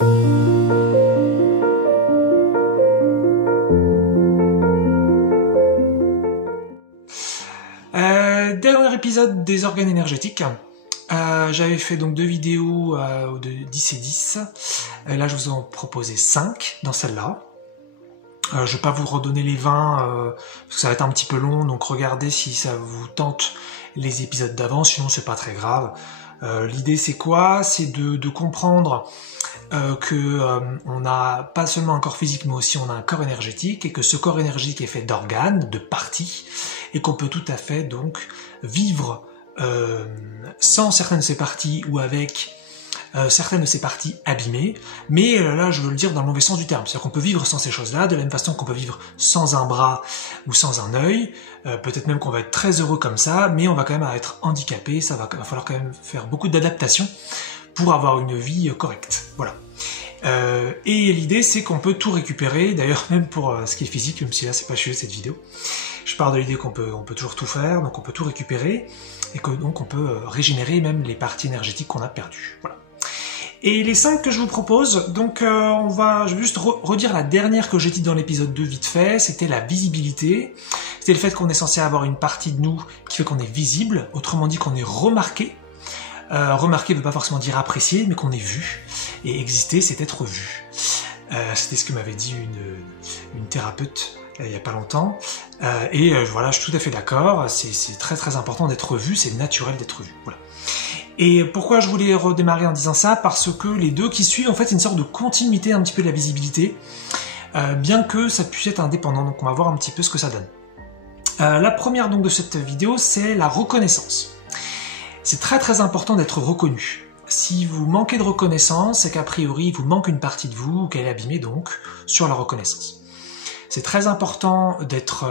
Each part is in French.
Dernier épisode des organes énergétiques. J'avais fait donc 2 vidéos de 10 et 10. Là, je vous en proposais 5 dans celle-là. Je ne vais pas vous redonner les 20 parce que ça va être un petit peu long, donc regardez si ça vous tente les épisodes d'avant, sinon c'est pas très grave. L'idée c'est quoi? C'est de comprendre on a pas seulement un corps physique mais aussi on a un corps énergétique et que ce corps énergétique est fait d'organes, de parties et qu'on peut tout à fait donc vivre sans certaines de ces parties ou avec certaines de ces parties abîmées, mais là je veux le dire dans le mauvais sens du terme, c'est-à-dire qu'on peut vivre sans ces choses-là, de la même façon qu'on peut vivre sans un bras ou sans un œil, peut-être même qu'on va être très heureux comme ça, mais on va quand même être handicapé, va falloir quand même faire beaucoup d'adaptations pour avoir une vie correcte, voilà. Et l'idée c'est qu'on peut tout récupérer, d'ailleurs même pour ce qui est physique, même si là c'est pas le sujet de cette vidéo, je pars de l'idée qu'on peut toujours tout faire, donc on peut tout récupérer, et que donc on peut régénérer même les parties énergétiques qu'on a perdues, voilà. Et les 5 que je vous propose, donc je vais juste redire la dernière que j'ai dit dans l'épisode 2 vite fait, c'était la visibilité. C'était le fait qu'on est censé avoir une partie de nous qui fait qu'on est visible, autrement dit qu'on est remarqué. Remarqué ne veut pas forcément dire apprécié, mais qu'on est vu. Et exister, c'est être vu. C'était ce que m'avait dit une thérapeute il n'y a pas longtemps. Voilà, je suis tout à fait d'accord, c'est très très important d'être vu, c'est naturel d'être vu. Voilà. Et pourquoi je voulais redémarrer en disant ça? Parce que les 2 qui suivent, en fait, c'est une sorte de continuité un petit peu de la visibilité, bien que ça puisse être indépendant, donc on va voir un petit peu ce que ça donne. La première donc de cette vidéo, c'est la reconnaissance. C'est très très important d'être reconnu. Si vous manquez de reconnaissance, c'est qu'a priori, il vous manque une partie de vous, ou qu'elle est abîmée donc, sur la reconnaissance. C'est très important d'être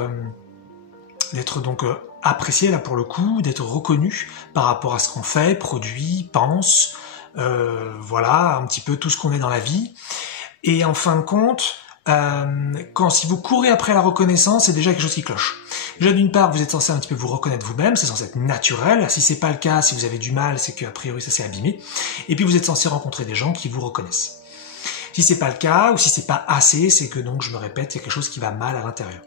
donc apprécié là pour le coup, d'être reconnu par rapport à ce qu'on fait, produit, pense, voilà, un petit peu tout ce qu'on est dans la vie. Et en fin de compte, si vous courez après la reconnaissance, c'est déjà quelque chose qui cloche. Déjà d'une part, vous êtes censé un petit peu vous reconnaître vous-même, c'est censé être naturel. Si c'est pas le cas, si vous avez du mal, c'est qu'a priori ça s'est abîmé. Et puis vous êtes censé rencontrer des gens qui vous reconnaissent. Si c'est pas le cas, ou si c'est pas assez, c'est que donc, je me répète, il y a quelque chose qui va mal à l'intérieur.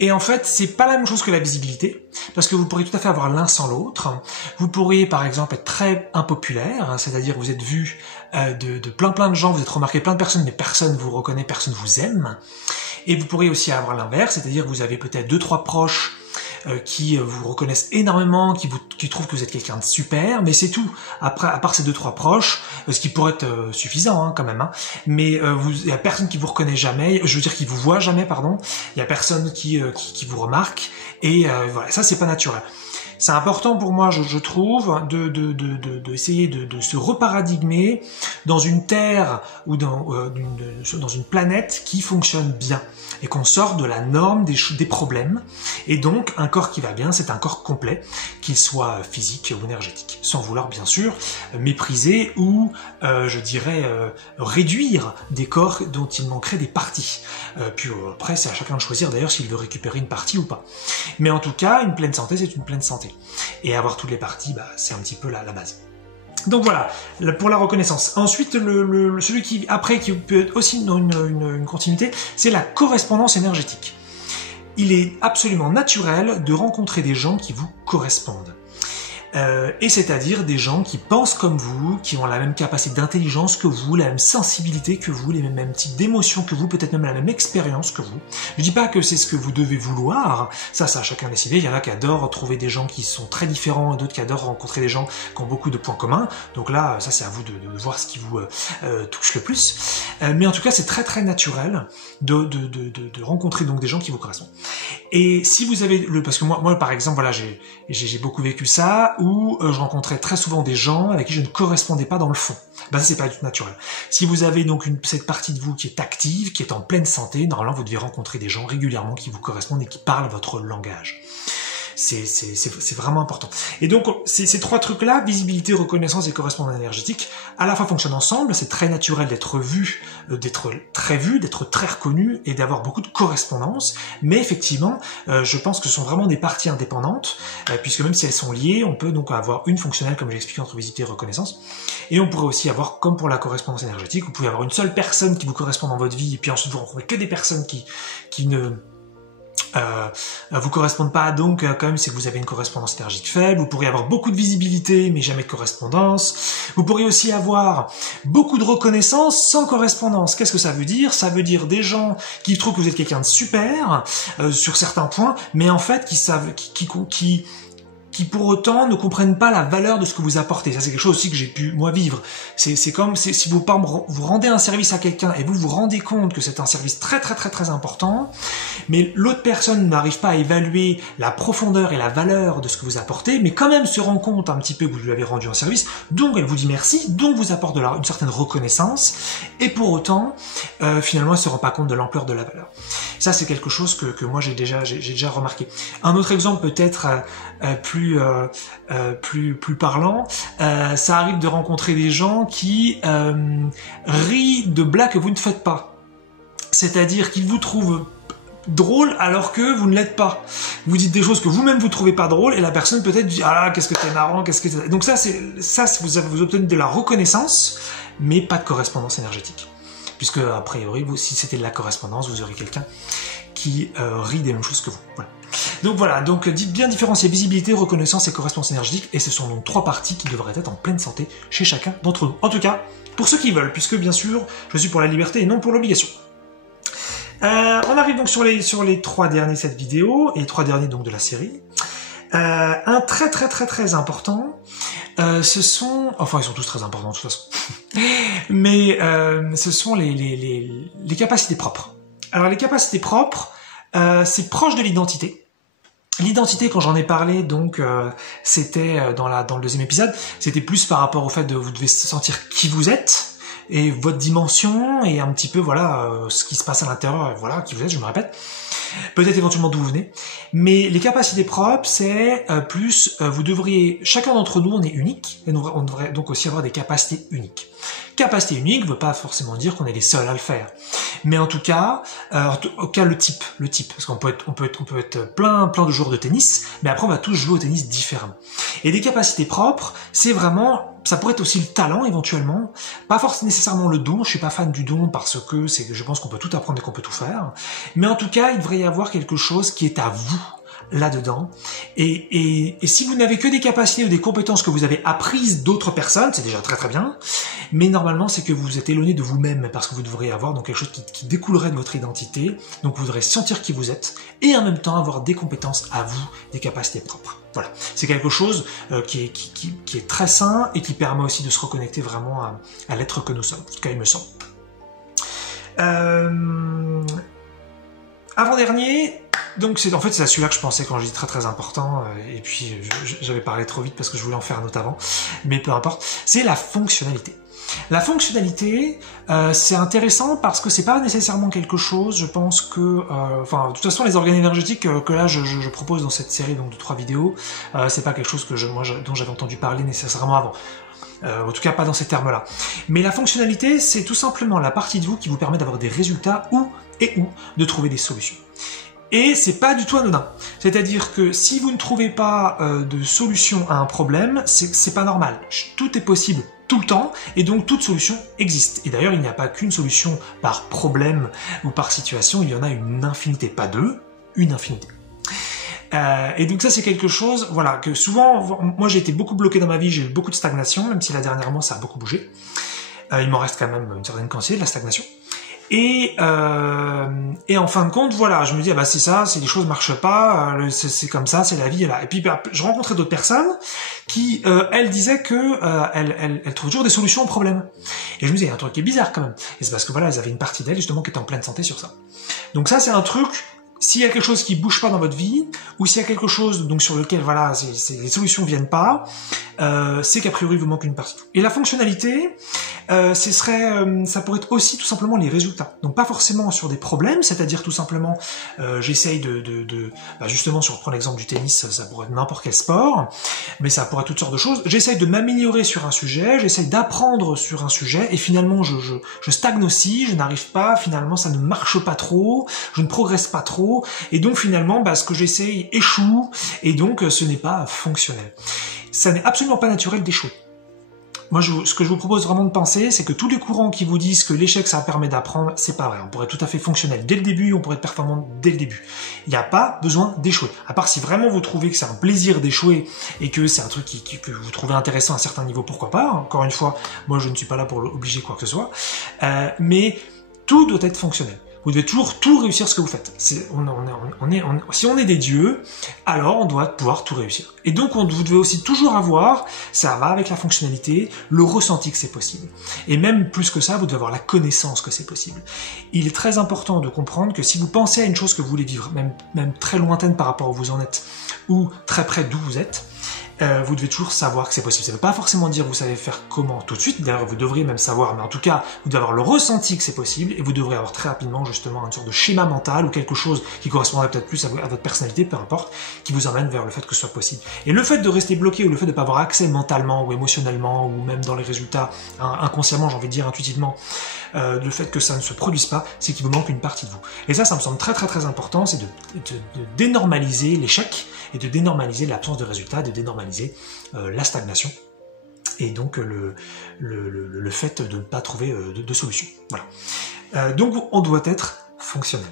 Et en fait, c'est pas la même chose que la visibilité, parce que vous pourriez tout à fait avoir l'un sans l'autre. Vous pourriez, par exemple, être très impopulaire, hein, c'est-à-dire que vous êtes vu de plein de gens, vous êtes remarqué plein de personnes, mais personne vous reconnaît, personne vous aime. Et vous pourriez aussi avoir l'inverse, c'est-à-dire que vous avez peut-être 2-3 proches qui vous reconnaissent énormément, qui trouvent que vous êtes quelqu'un de super, mais c'est tout. Après, à part ces 2-3 proches, ce qui pourrait être suffisant hein, quand même, hein, mais il y a personne qui vous reconnaît jamais, je veux dire qui vous voit jamais, pardon. Il y a personne qui vous remarque, et voilà, ça c'est pas naturel. C'est important pour moi, je trouve, d'essayer de se reparadigmer dans une terre ou dans une planète qui fonctionne bien et qu'on sort de la norme des problèmes. Et donc, un corps qui va bien, c'est un corps complet, qu'il soit physique ou énergétique, sans vouloir bien sûr mépriser ou, je dirais, réduire des corps dont il manquerait des parties. Puis après, c'est à chacun de choisir d'ailleurs s'il veut récupérer une partie ou pas. Mais en tout cas, une pleine santé, c'est une pleine santé. Et avoir toutes les parties, c'est un petit peu la base. Donc voilà, pour la reconnaissance. Ensuite, celui qui peut être aussi dans une continuité, c'est la correspondance énergétique. Il est absolument naturel de rencontrer des gens qui vous correspondent. Et c'est-à-dire des gens qui pensent comme vous, qui ont la même capacité d'intelligence que vous, la même sensibilité que vous, les mêmes types d'émotions que vous, peut-être même la même expérience que vous. Je dis pas que c'est ce que vous devez vouloir, ça a chacun décidé. Il y en a qui adorent trouver des gens qui sont très différents, d'autres qui adorent rencontrer des gens qui ont beaucoup de points communs. Donc là, ça c'est à vous de voir ce qui vous touche le plus. Mais en tout cas, c'est très très naturel de rencontrer donc des gens qui vous correspondent. Et si vous avez parce que moi par exemple, voilà, j'ai beaucoup vécu ça, où je rencontrais très souvent des gens avec qui je ne correspondais pas dans le fond. Ça c'est pas du tout naturel. Si vous avez donc cette partie de vous qui est active, qui est en pleine santé, normalement vous devez rencontrer des gens régulièrement qui vous correspondent et qui parlent votre langage. C'est vraiment important. Et donc, ces trois trucs-là, visibilité, reconnaissance et correspondance énergétique, à la fois fonctionnent ensemble. C'est très naturel d'être vu, d'être très reconnu et d'avoir beaucoup de correspondance. Mais effectivement, je pense que ce sont vraiment des parties indépendantes, puisque même si elles sont liées, on peut donc avoir une fonctionnelle, comme j'ai expliqué, entre visibilité et reconnaissance. Et on pourrait aussi avoir, comme pour la correspondance énergétique, vous pouvez avoir une seule personne qui vous correspond dans votre vie, et puis ensuite vous rencontrez que des personnes qui ne vous correspondent pas, donc quand même c'est que vous avez une correspondance énergique faible. Vous pourriez avoir beaucoup de visibilité mais jamais de correspondance. Vous pourriez aussi avoir beaucoup de reconnaissance sans correspondance. Qu'est-ce que ça veut dire? Ça veut dire des gens qui trouvent que vous êtes quelqu'un de super sur certains points, mais en fait qui pour autant ne comprennent pas la valeur de ce que vous apportez. Ça, c'est quelque chose aussi que j'ai pu, moi, vivre. C'est comme si vous rendez un service à quelqu'un et vous vous rendez compte que c'est un service très important, mais l'autre personne n'arrive pas à évaluer la profondeur et la valeur de ce que vous apportez, mais quand même se rend compte un petit peu que vous lui avez rendu un service, donc elle vous dit merci, donc vous apporte une certaine reconnaissance, et pour autant, finalement, elle se rend pas compte de l'ampleur de la valeur. Ça, c'est quelque chose que moi, j'ai déjà remarqué. Un autre exemple peut-être plus parlant, ça arrive de rencontrer des gens qui rient de blagues que vous ne faites pas. C'est-à-dire qu'ils vous trouvent drôle alors que vous ne l'êtes pas. Vous dites des choses que vous-même vous trouvez pas drôles et la personne peut-être dit ah qu'est-ce que t'es marrant, qu'est-ce que t'es... Donc ça vous obtenez de la reconnaissance mais pas de correspondance énergétique. Puisque a priori si c'était de la correspondance vous aurez quelqu'un qui rit des mêmes choses que vous. Voilà. Donc voilà, donc bien différencier visibilité, reconnaissance et correspondance énergétique, et ce sont donc trois parties qui devraient être en pleine santé chez chacun d'entre nous. En tout cas, pour ceux qui veulent, puisque bien sûr, je suis pour la liberté et non pour l'obligation. On arrive donc sur les trois derniers de cette vidéo, et les trois derniers donc de la série. Un très important, ce sont... Enfin, ils sont tous très importants de toute façon. Mais ce sont les capacités propres. Alors les capacités propres, c'est proche de l'identité. L'identité, quand j'en ai parlé, donc c'était dans le deuxième épisode, c'était plus par rapport au fait de vous devez sentir qui vous êtes et votre dimension et un petit peu voilà ce qui se passe à l'intérieur, voilà qui vous êtes, je me répète. Peut-être éventuellement d'où vous venez. Mais les capacités propres, c'est plus vous devriez, chacun d'entre nous, on est unique et on devrait donc aussi avoir des capacités uniques. Capacité unique ne veut pas forcément dire qu'on est les seuls à le faire. Mais en tout cas, le type, parce qu'on peut être plein de joueurs de tennis, mais après on va tous jouer au tennis différemment. Et des capacités propres, c'est vraiment, ça pourrait être aussi le talent éventuellement, pas forcément nécessairement le don. Je suis pas fan du don parce que je pense qu'on peut tout apprendre et qu'on peut tout faire. Mais en tout cas, il devrait y avoir quelque chose qui est à vous là-dedans. Et si vous n'avez que des capacités ou des compétences que vous avez apprises d'autres personnes, c'est déjà très bien. Mais normalement, c'est que vous vous êtes éloigné de vous-même parce que vous devriez avoir donc quelque chose qui découlerait de votre identité. Donc vous devrez sentir qui vous êtes et en même temps avoir des compétences à vous, des capacités propres. Voilà, c'est quelque chose qui est très sain et qui permet aussi de se reconnecter vraiment à l'être que nous sommes. En tout cas, il me semble. Avant-dernier, donc c'est à celui-là que je pensais quand je dis très important, et puis j'avais parlé trop vite parce que je voulais en faire un autre avant, mais peu importe, c'est la fonctionnalité. La fonctionnalité, c'est intéressant parce que c'est pas nécessairement quelque chose, je pense que, de toute façon les organes énergétiques que là je propose dans cette série donc de 3 vidéos, c'est pas quelque chose que dont j'avais entendu parler nécessairement avant. En tout cas pas dans ces termes-là. Mais la fonctionnalité, c'est tout simplement la partie de vous qui vous permet d'avoir des résultats ou de trouver des solutions. Et c'est pas du tout anodin. C'est-à-dire que si vous ne trouvez pas de solution à un problème, c'est pas normal. Tout est possible tout le temps, et donc toute solution existe. Et d'ailleurs, il n'y a pas qu'une solution par problème ou par situation, il y en a une infinité, pas deux, une infinité. Et donc ça c'est quelque chose, voilà, que souvent, moi j'ai été beaucoup bloqué dans ma vie, j'ai eu beaucoup de stagnation, même si là dernièrement ça a beaucoup bougé. Il m'en reste quand même une certaine quantité de la stagnation. Et en fin de compte, voilà, je me dis, ah bah c'est ça, si les choses marchent pas, c'est comme ça, c'est la vie, là. Et puis je rencontrais d'autres personnes qui, elles disaient que elles trouvaient toujours des solutions aux problèmes. Et je me disais, il y a un truc qui est bizarre quand même. Et c'est parce que voilà, elles avaient une partie d'elles justement qui était en pleine santé sur ça. Donc ça c'est un truc s'il y a quelque chose qui bouge pas dans votre vie, ou s'il y a quelque chose donc sur lequel voilà, les solutions viennent pas, c'est qu'a priori il vous manque une partie. Et la fonctionnalité, ça pourrait être aussi tout simplement les résultats. Donc pas forcément sur des problèmes, c'est-à-dire tout simplement, j'essaye justement, si on reprend l'exemple du tennis, ça pourrait être n'importe quel sport, mais ça pourrait être toutes sortes de choses. J'essaye de m'améliorer sur un sujet, j'essaye d'apprendre sur un sujet, et finalement je stagne aussi, je n'arrive pas, finalement ça ne marche pas trop, je ne progresse pas trop. Et donc finalement, ce que j'essaye échoue, et donc ce n'est pas fonctionnel. Ça n'est absolument pas naturel d'échouer. Moi, ce que je vous propose vraiment de penser, c'est que tous les courants qui vous disent que l'échec, ça permet d'apprendre, c'est pas vrai. On pourrait être tout à fait fonctionnel dès le début, on pourrait être performant dès le début. Il n'y a pas besoin d'échouer. À part si vraiment vous trouvez que c'est un plaisir d'échouer et que c'est un truc que vous trouvez intéressant à un certain niveau, pourquoi pas. Encore une fois, moi, je ne suis pas là pour obliger quoi que ce soit. Mais tout doit être fonctionnel. Vous devez toujours tout réussir ce que vous faites. Si on est des dieux, alors on doit pouvoir tout réussir. Et donc vous devez aussi toujours avoir, ça va avec la fonctionnalité, le ressenti que c'est possible. Et même plus que ça, vous devez avoir la connaissance que c'est possible. Il est très important de comprendre que si vous pensez à une chose que vous voulez vivre, même très lointaine par rapport à où vous en êtes, ou très près d'où vous êtes, vous devez toujours savoir que c'est possible. Ça ne veut pas forcément dire que vous savez faire comment tout de suite, d'ailleurs vous devriez même savoir, mais en tout cas, vous devez avoir le ressenti que c'est possible, et vous devrez avoir très rapidement justement une sorte de schéma mental, ou quelque chose qui correspondrait peut-être plus à votre personnalité, peu importe, qui vous emmène vers le fait que ce soit possible. Et le fait de rester bloqué, ou le fait de ne pas avoir accès mentalement, ou émotionnellement, ou même dans les résultats, inconsciemment, j'ai envie de dire intuitivement, le fait que ça ne se produise pas, c'est qu'il vous manque une partie de vous. Et ça me semble très très très important, c'est de dénormaliser l'échec, et de dénormaliser l'absence de résultats, de dénormaliser la stagnation, et donc le fait de ne pas trouver de solution. Voilà. Donc on doit être fonctionnel.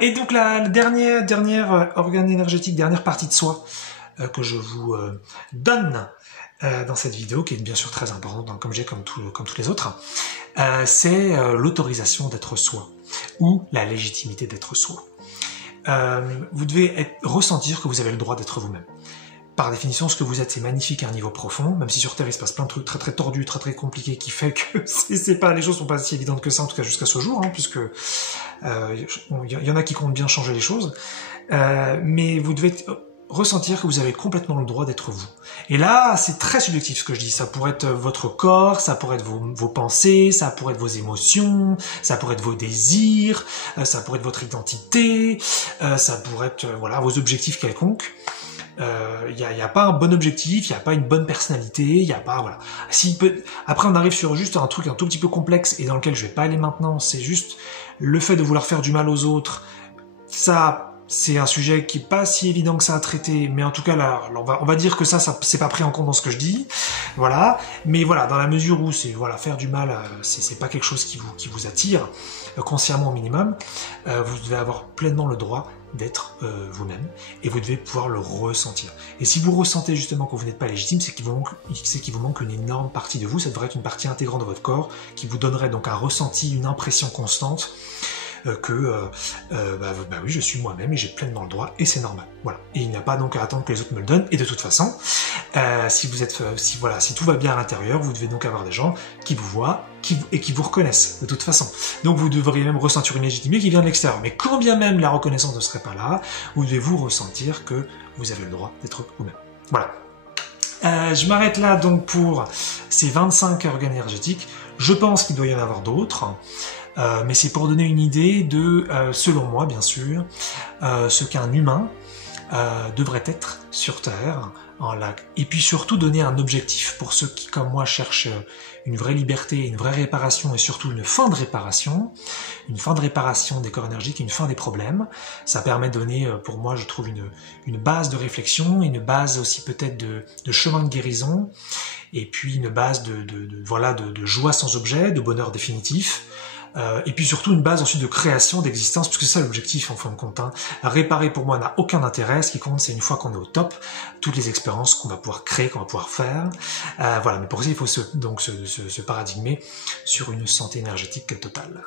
Et donc la dernière organe énergétique, dernière partie de soi que je vous donne dans cette vidéo, qui est bien sûr très importante, comme tous les autres, c'est l'autorisation d'être soi, ou la légitimité d'être soi. Vous devez ressentir que vous avez le droit d'être vous-même. Par définition, ce que vous êtes, c'est magnifique à un niveau profond, même si sur Terre, il se passe plein de trucs très très tordus, très très compliqués, qui fait que les choses sont pas si évidentes que ça, en tout cas jusqu'à ce jour, puisque y en a qui comptent bien changer les choses, mais vous devez ressentir que vous avez complètement le droit d'être vous. Et là, c'est très subjectif ce que je dis. Ça pourrait être votre corps, ça pourrait être vos pensées, ça pourrait être vos émotions, ça pourrait être vos désirs, ça pourrait être votre identité, ça pourrait être vos objectifs quelconques. Il n'y a pas un bon objectif, il n'y a pas une bonne personnalité, il n'y a pas Après, on arrive sur juste un truc un tout petit peu complexe et dans lequel je vais pas aller maintenant. C'est juste le fait de vouloir faire du mal aux autres. Ça, c'est un sujet qui est pas si évident que ça à traiter, mais en tout cas là, on va dire que ça c'est pas pris en compte dans ce que je dis, voilà. Mais voilà, dans la mesure où faire du mal, c'est pas quelque chose qui vous attire consciemment au minimum, vous devez avoir pleinement le droit d'être vous-même, et vous devez pouvoir le ressentir. Et si vous ressentez justement que vous n'êtes pas légitime, c'est qu'il vous manque une énorme partie de vous. Ça devrait être une partie intégrante de votre corps qui vous donnerait donc un ressenti, une impression constante oui, je suis moi-même et j'ai pleinement le droit, et c'est normal. Voilà. Et il n'y a pas donc à attendre que les autres me le donnent. Et de toute façon, si tout va bien à l'intérieur, vous devez donc avoir des gens qui vous voient et qui vous reconnaissent de toute façon. Donc vous devriez même ressentir une légitimité qui vient de l'extérieur. Mais quand bien même la reconnaissance ne serait pas là, vous devez vous ressentir que vous avez le droit d'être vous-même. Voilà. Je m'arrête là donc pour ces 25 organes énergétiques. Je pense qu'il doit y en avoir d'autres. Mais c'est pour donner une idée de, selon moi bien sûr, ce qu'un humain devrait être sur Terre, et puis surtout donner un objectif pour ceux qui, comme moi, cherchent une vraie liberté, une vraie réparation, et surtout une fin de réparation des corps énergiques, une fin des problèmes. Ça permet de donner, pour moi, je trouve une base de réflexion, une base aussi peut-être de chemin de guérison, et puis une base de joie sans objet, de bonheur définitif. Et puis surtout une base ensuite de création, d'existence, puisque c'est ça l'objectif en fin de compte. Réparer pour moi n'a aucun intérêt, ce qui compte c'est une fois qu'on est au top, toutes les expériences qu'on va pouvoir créer, qu'on va pouvoir faire. Mais pour ça il faut se paradigmer sur une santé énergétique totale.